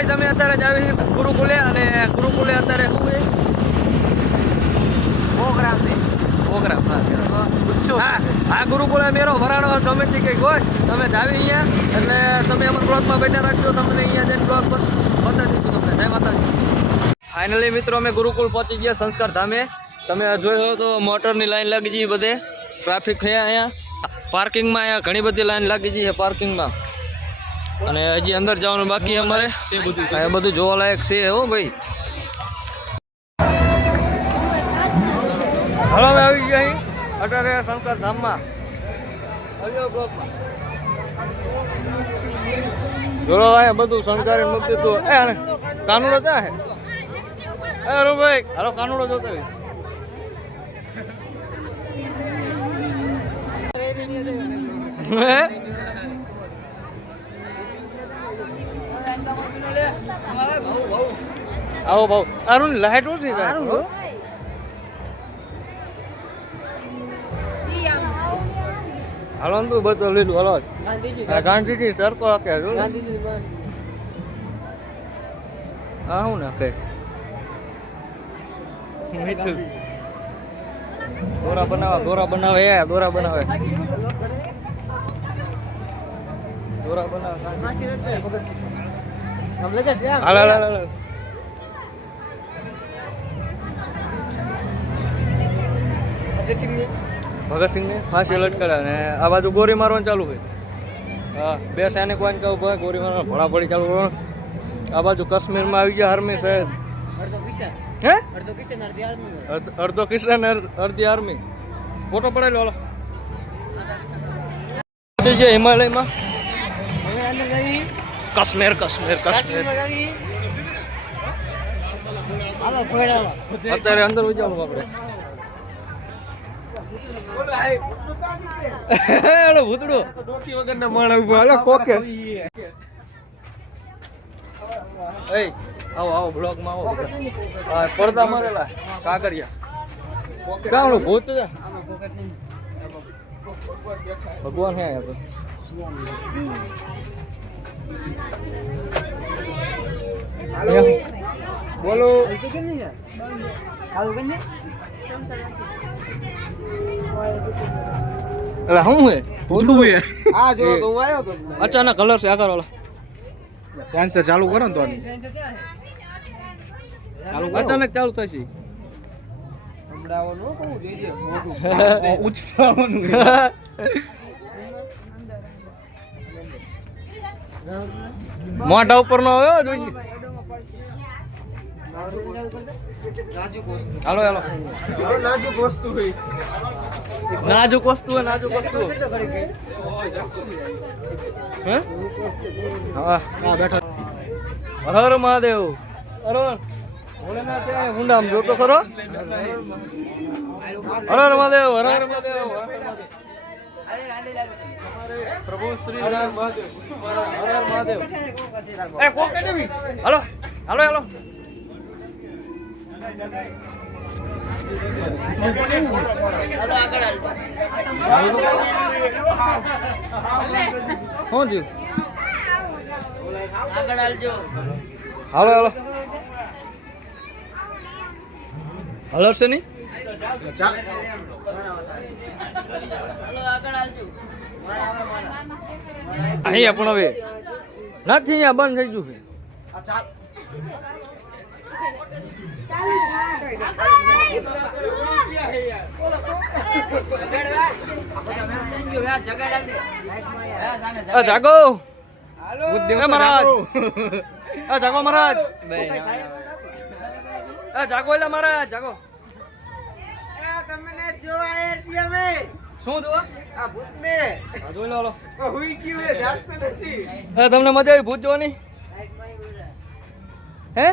Guys અમે અત્યારે જ આવી ગુરુકુલે અને ગુરુકુલે અત્યારે શું છે પ્રોગ્રામ આ ગુરુકુલે મેરો ભરાણો ગમે તે કંઈક હોય તમે જાવી અહીંયા એટલે તમે અમારા બ્લોગમાં બેઠા રાખજો તમને અહીંયા જઈને બ્લોગ પર બતાવી દઈશું તમને જય માતાજી ફાઇનલી મિત્રો અમે ગુરુકુલ પહોંચી ગયા સંસ્કાર ધામે તમે જોયો તો મોટરની લાઈન લાગી ગઈ બધે ટ્રાફિક છે અહીંયા પાર્કિંગમાં અહીંયા ઘણી બધી લાઈન લાગી ગઈ છે પાર્કિંગમાં અને હજી અંદર જવાનું બાકી અમારે અહીંયા બધું જોવાલાયક છે હો ભાઈ હલો અમે આવી ગયા અહીં અત્યારે શંકર ધામમાં જોડો અહીંયા બધું શંકરે મૂકી દીધું એ કાનુડો ક્યાં હે એ ભાઈ હાલો કાનુડો જોતા આવો ભાવ અરુણ લાઈટ ઓછી હાલો તું બધું લીધું હલો ગાંધીજી સરકો કે હા હું નાખે દોરા બનાવે દોરા બનાવે દોરા બનાવે ભગતસિંહ ને ફાંસી લટકાડ્યા ને આ બાજુ ગોરી મારવાનું ચાલુ હોય હા બે સૈનિકો કહું ગોરી મારવાનું ભણાભણી ચાલુ કરવાનું આ બાજુ કાશ્મીરમાં આવી ગયા આર્મી સાહેબ હે અડધો કિશન અડધી આર્મી ફોટો પડાયેલો હાલો હિમાલયમાં કાશ્મીર કાશ્મીર કાશ્મીર અત્યારે અંદર જવાનું આપણે ભૂતડો વગર ના માણસ હાલો કોકે આવો આવો બ્લોક માં આવો પડદા મારેલા કાગરિયા કાવણું ભૂત ભગવાન હે આયા તો બોલો અલા હું હે ભૂતડું હે આ જો તો હું આવ્યો તો અચાનક કલર છે આગળ વાળો સેન્સર ચાલુ કરો ને તો અચાનક ચાલુ થશે સંભળાવવાનું કહું જોઈજે મોટું ઉચતાવાનું મોઢા ઉપર નો આવ્યો જોઈજે હાલો હાલો નાજુક વસ્તુ હોય નાજુક વસ્તુ હે નાજુક વસ્તુ હે હા હા બેઠો હર હર મહાદેવ અરુણ ભોલેનાથ હુંડામ જોતો ખરો હર હર મહાદેવ હર હર મહાદેવ પ્રભુ શ્રી રામ મહાદેવ હર હર મહાદેવ એ કોક કેવી હાલો હાલો હાલો હું જી આગળ આવજો હાલો હાલો હલો છે નહીં અહીંયા પણ હવે નથી અહીંયા બંધ થઈ ગયું છે જાગો મહારાજ જાગો મહારાજ જાગો એટલે મહારાજ જાગો તમને જોવા છીએ અમે શું જોવા આ ભૂત ને જોઈ લો હુઈ ગયું એ જાગતો નથી તમને મજા આવી ભૂત જોવાની હે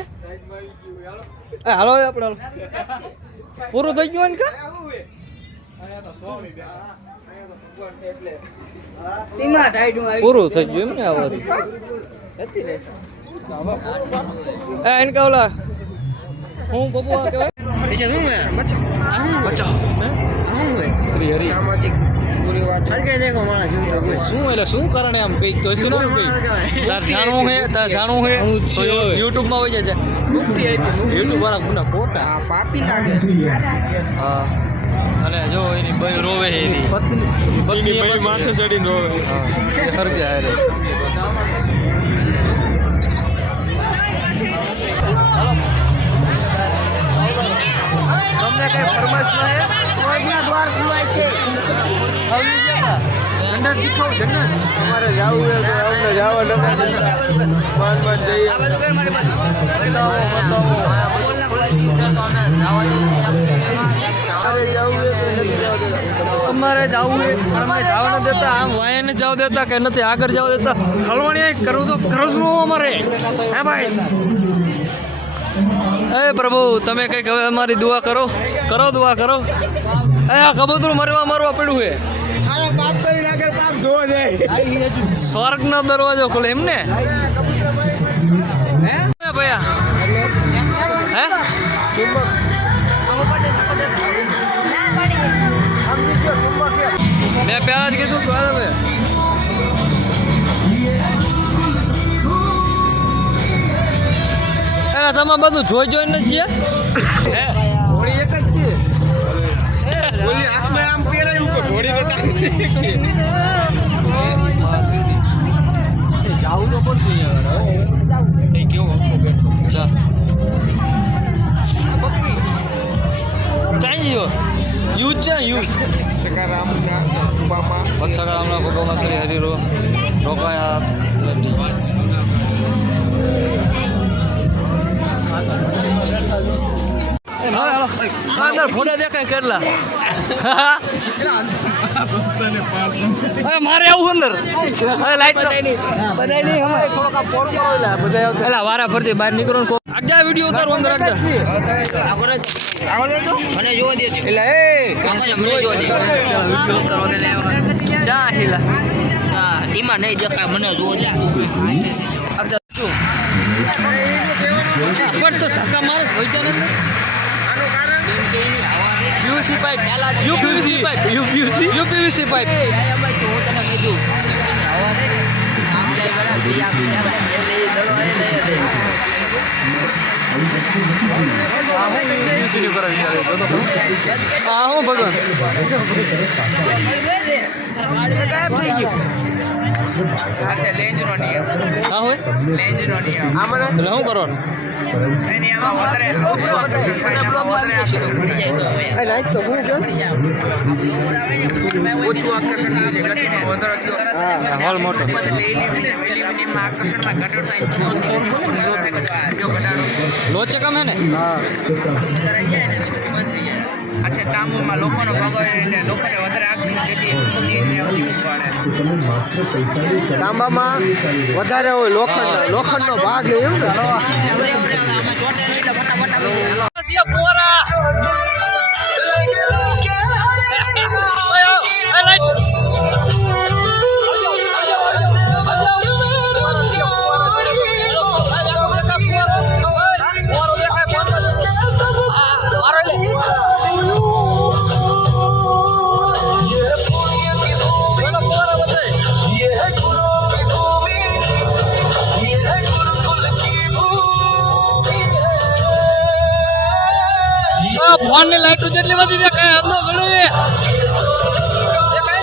હાલો આપણે પૂરું થઈ ગયું ને પૂરું થઈ ગયું એમ ને આ એને કહુલા હું બબુઆ કહેવાય શ્રી હરિ સામાજિક શું એટલે શું કારણે આમ કઈ તો શું ના કઈ તાર જાણવું હે તો YouTube માં હોય છે YouTube વાળા ગુના ફોટા પાપી લાગે. હા અને જો એની બઈ રોવે છે એની પત્ની માથે ચડીને રોવે. હા એ હરગે હારે તમને કઈ ફરમાઈશ ના હે સ્વર્ગના દ્વાર ખુલાય છે. આવી ગયા જન્નત દીખાવ જન્નત તમારે જાવું હે તો અમને જાવા ન માન માન જઈએ આ બધું કર મારી પાસે બતાવો અમારે જાવું હે અમને જવા ન દેતા આમ વાય ને જાવ દેતા કે નથી આગળ જાવ દેતા હલવાણી કરું તો કરું છું અમારે હે ભાઈ. એ પ્રભુ તમે કઈક હવે અમારી દુઆ કરો દુઆ કરો. એ આ કબૂતરું મારવા પડ્યું છે પાપ કરી નાખે પાપ ધોવા જાય. સ્વર્ગ નો દરવાજો ખોલે એમ ને હે ભૈયા હે મેં પહેલા જ કીધું તું હવે તમે બધું જોઈને જ છે હે હોળી એક જ છે હોળી આંખમાં આમ પહેરાયું કે હોળી તો જાવું તો પડશે યાર એ કેવો બેઠો ચા બકરી ચાઈ યુઝ છે યુઝ સકારામના કૃપામાં સકારામના કૃપામાં શ્રી હરિરો રોકાયા અંદર ફોટા દેખાય કેટલા મારે આવું અંદર લાઈટ વારા ફરતી બહાર નીકળો આગળ વિડીયો ઉતારો અંદર મને જોવા દે એટલે ચા હિલા એમાં નહીં દેખાય મને જોવા દે તો ધક્કા માણસ હોય છે યુપીવીસી પાઇપ યુપીવીસી પાઇપ હું તને કીધું હા હું ભગવાન ગાયબ થઈ ગયું. અચ્છા લેન્જ નો નિયમ હા હોય લેન્જ નો નિયમ આમાં એટલે શું કરવાનું એની આમાં વધારે ઓછું આકર્ષણ હોલ મોટો લોચે કમ હે ને અચ્છા કામમાં લોકોનો ભગાવે એટલે લોકોને વધારે આકર્ષણ જેથી તાંબામાં વધારે હોય લોખંડનો ભાગ એમ ને ફોન ની લાઈટ જેટલી બધી દેખાય આમ તો ઘણું દેખાય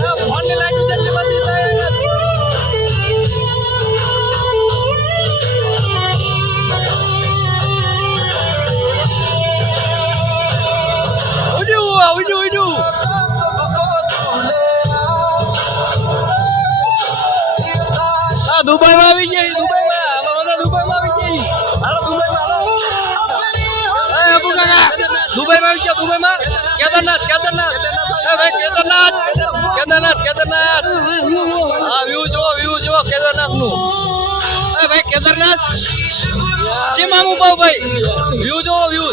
ને ફોન ની લાઈટ જેટલી બધી ઉડ્યું દુબઈમાં આવી ગઈ દુબઈમાં આવી ગઈ હાલો દુબઈમાં આવી ગયા દુબઈમાં કેદારનાથ એ ભાઈ કેદારનાથ હા વ્યૂ જો કેદારનાથ નું એ ભાઈ કેદારનાથ છે મામુ બાવ ભાઈ વ્યૂ જો વ્યૂ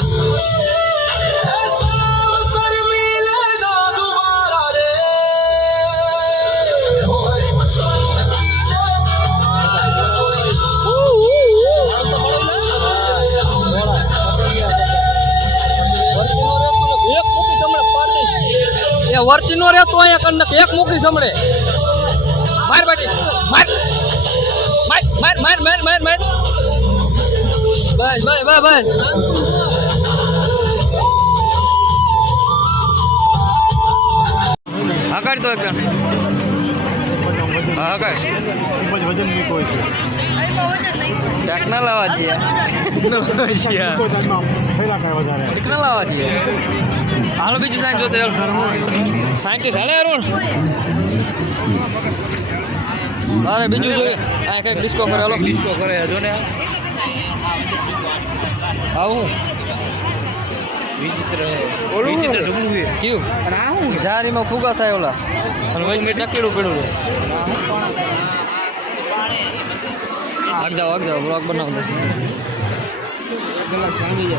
વર્તી નો રહેતો અહીંયા કર નાખ એક મોકલી સમડે માર બાટી માર માર માર માર માર માર બસ બસ બસ બસ હકાડ તો એકદમ હા હકાડ વજન મૂકો છે ક્યાંક ના લાવવા છીએ ના લાવવા છીએ હાલો બીજું સાયન્સ જોતે સાયન્ટિસ્ટ હાલે અરુણ અરે બીજું જોઈએ આ કંઈક ડિસ્કો કરે હાલો ડિસ્કો કરે જો ને આવું વિચિત્ર ઓલું ઢબલું છે કેવું અને આ હું જારીમાં ફુગા થાય ઓલા અને વઈ મેં ચકેડું પડ્યું રે આગ જાઓ બ્લોગ બનાવ દો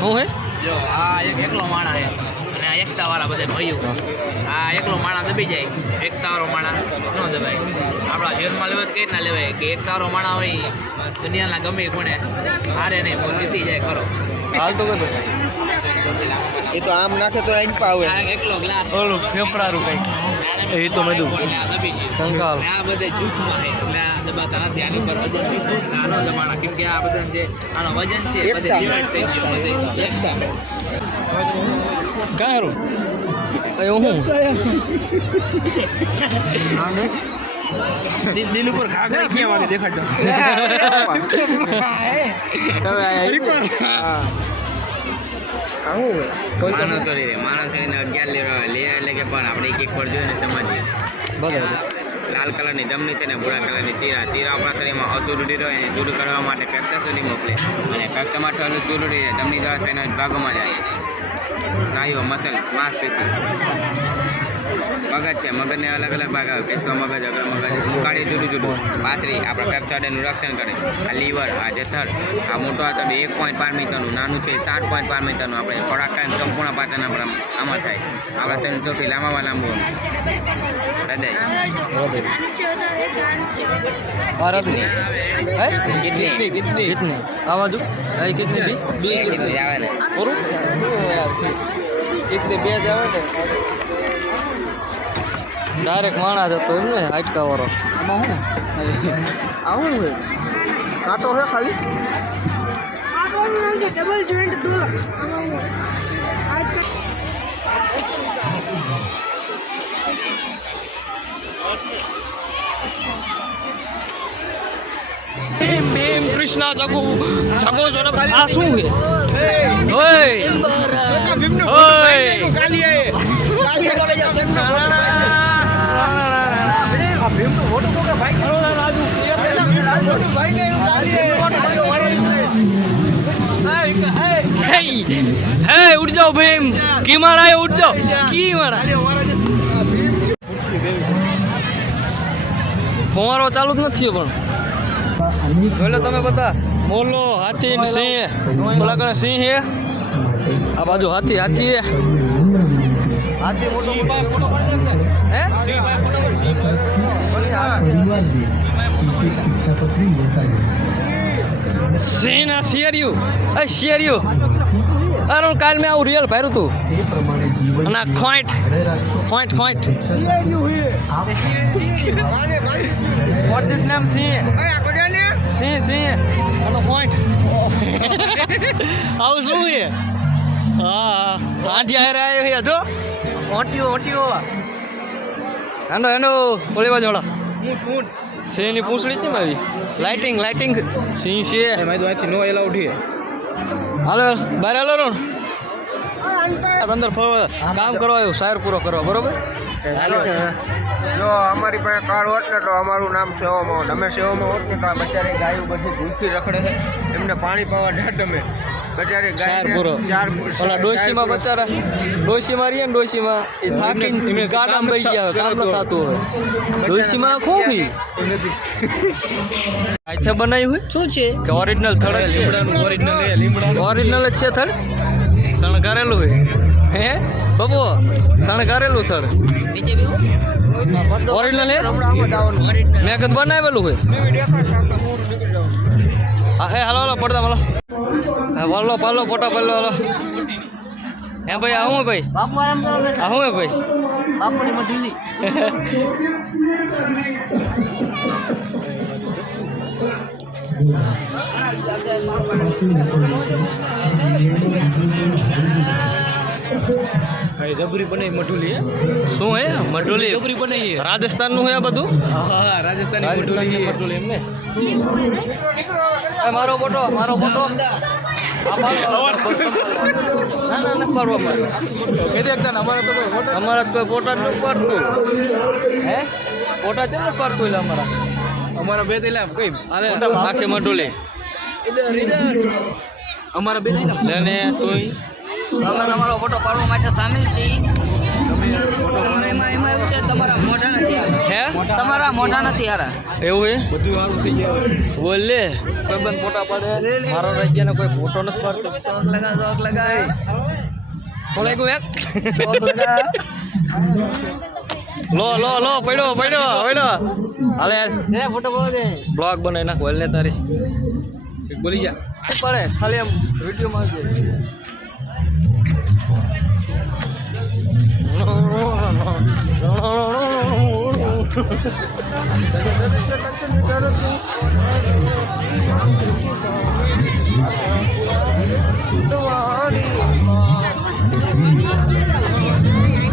હું હે જો આ એકલો માણા છે અને આ એકતા વાળા બધા ભાઈઓ આ એકલો માણા દબી જાય એકતાવાળો માણા ન દબાય આપણા જીવનમાં લેવા કઈ રીતના લેવાય કે એકતાવાળો માણા હોય દુનિયાના ગમે કોણે હારે નહીં પણ જીતી જાય ખરો હાલ તો કર એ તો આમ નાખે તો આઈ પાવે આ એકલો ગ્લાસ ઓલું ફેફડારું કંઈક એ તો મેં દઉં દબી ગયું કંકાલ આ બધા જૂથમાં છે એટલે આ દબાતા નથી આની પર વજન લીધું આનો દબાણા કેમ કે આ બધા જે આનો વજન છે બધે એકતા. ડિવાઈડ થઈ ગયું બધે એકતા કાંઈ હારું એવું હું દિલ ઉપર ઘા ઘા ક્યાં વાગે દેખાડતો માનો તો રે માણસ એને 11 લેવા લે એટલે કે પણ આપણે એક પર જોઈએ ને સમજીએ બરાબર લાલ કલરની ધમની છે ને ભૂરા કલરની ચીરા આપણા શરીરમાં અસુરુડી રહે એને દૂર કરવા માટે પેપ્સા સુધી મોકલે અને પેપ્સા માટે અલગ સુરુડી ધમની દ્વારા તેના ભાગોમાં જાય સ્નાયુઓ મસલ્સ માંસપેશી મગજ છે મગજને અલગ અલગ ભાગ આવે પેશો મગજ અગ્ર મગજ ઉકાળી જુદું જુદું પાથરી આપણા પેપ્સાઇડનું રક્ષણ કરે આ લીવર આ જઠર આ મોટો આંતરડું 1.5 મીટરનું નાનું છે 7.5 મીટરનું આપણે ખોરાક ખાઈને સંપૂર્ણ પાચન આમાં થાય આપણા શરીરનું સૌથી લાંબામાં લાંબુ હૃદય કિતની હે કિતની આવાજ હે કિતની બી કિતની આવે ને પૂરું કિતની બે જ આવે ને ડાયરેક્ટ માણા જતો એમ ને હાઈટકા વાળો આવું હે કાંટો હે ખાલી डबल जॉइंट दो आज का ભીમ ભીમ કૃષ્ણ જગો જગો જો આ શું હે ઓય હે ઉડ જાઓ ભીમ કી મારા ઉડ જાઓ કી મારા ફુવારો ચાલુ જ નથી પણ બોલો તમે બધા મોલો હાથી ને સિંહ બોલા કરે સિંહ હે આ બાજુ હાથી હાથી હે હાથી મોટો મોટો પડી જાય હે સિંહ ભાઈ મોટો સિંહ ના શિયર્યું એ શિયર્યું અરે કાલ મેં આવું રિયલ ભર્યું તું અને આ ખોઈટ ખોઈટ ખોઈટ વોટ ધીસ નેમ સિંહ સિંહ સિંહ અને ખોઈટ આવું શું છે હા આંટી હારે આવ્યો છે જો ઓટીઓ ઓટીઓ હેંડો હેંડો ઓલી બાજુ હળો સિંહ ની પૂંછડી છે મારી લાઇટિંગ લાઇટિંગ સિંહ છે નો એલાઉડ છે હાલો બહાર હાલો રો અંદર ફરવા કામ કરવા આવ્યું શાયર પૂરો કરવા બરોબર જો અમારી પાસે કાર્ડ હોત ને તો અમારું નામ સેવામાં હોત અમે સેવામાં હોત ને તો આ બચારી ગાયું બધી ભૂખી રખડે છે એમને પાણી પાવા ઢેટ અમે બચારી શાયર ગાય પૂરો ચાર ઓલા ડોશીમાં બચારા ડોશીમાં રહીએ ને ડોશીમાં એ થાકીને ગાડામાં બેસી ગયા હોય કામ ન થતું હોય ડોશીમાં ખોખી આથે બનાવ્યું હોય શું છે કે ઓરિજિનલ થડ જ છે ઓરિજિનલ જ છે થડ શણગારેલું હોય હે બબો શણગારેલું થડ ઓરિજિનલ હે મેં કદ બનાવેલું હોય હા હે હાલો હાલો પડદા હાલો હા વાલો પાલો ફોટા પાલો હાલો હે ભાઈ આ હું ભાઈ આ હું હે ભાઈ બાપુની મઢુલી જબરી બનાવી મઠુલી શું હે મઢુલી જબરી બનાવી રાજસ્થાન નું હે આ બધું હા રાજસ્થાની મઠુલી મઢુલી એમને મારો ફોટો ના ના ન પાડવા મારે અમારા કોઈ ફોટા જ ન પાડતું હે ફોટા છે ને પાડતું એટલે અમારા બે થયેલા કઈ અરે આખે મઢુલી અમારા બે લેને તું અમે તમારો ફોટો પાડવા માટે સામેલ છીએ તમારે એમાં એવું છે તમારા મોઢા નથી હારા હે તમારા મોઢા નથી હારા એવું હે બધું સારું થઈ ગયું બોલ લે કોઈ બંધ ફોટા પાડે મારો રાજ્યનો કોઈ ફોટો નથી પાડતો શોખ લગા થોડે કોઈ એક લો પડ્યો હાલે હે ફોટો પાડે બ્લોગ બનાવી નાખ બોલ ને તારી બોલી જા પડે ખાલી આમ વિડીયોમાં આવજે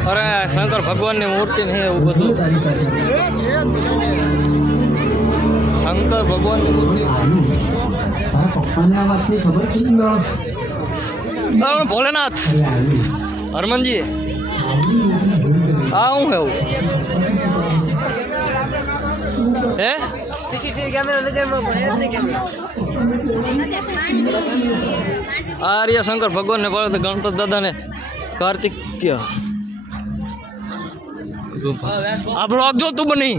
અરે શંકર ભગવાનની મૂર્તિ નહીં એવું બધું શંકર ભગવાનની મૂર્તિ ભોલેનાથ હરમનજી આ હું એવું હે આર્ય શંકર ભગવાન ને પડે ગણપત દાદા ને કાર્તિક આ બ્લોગ જો તું બની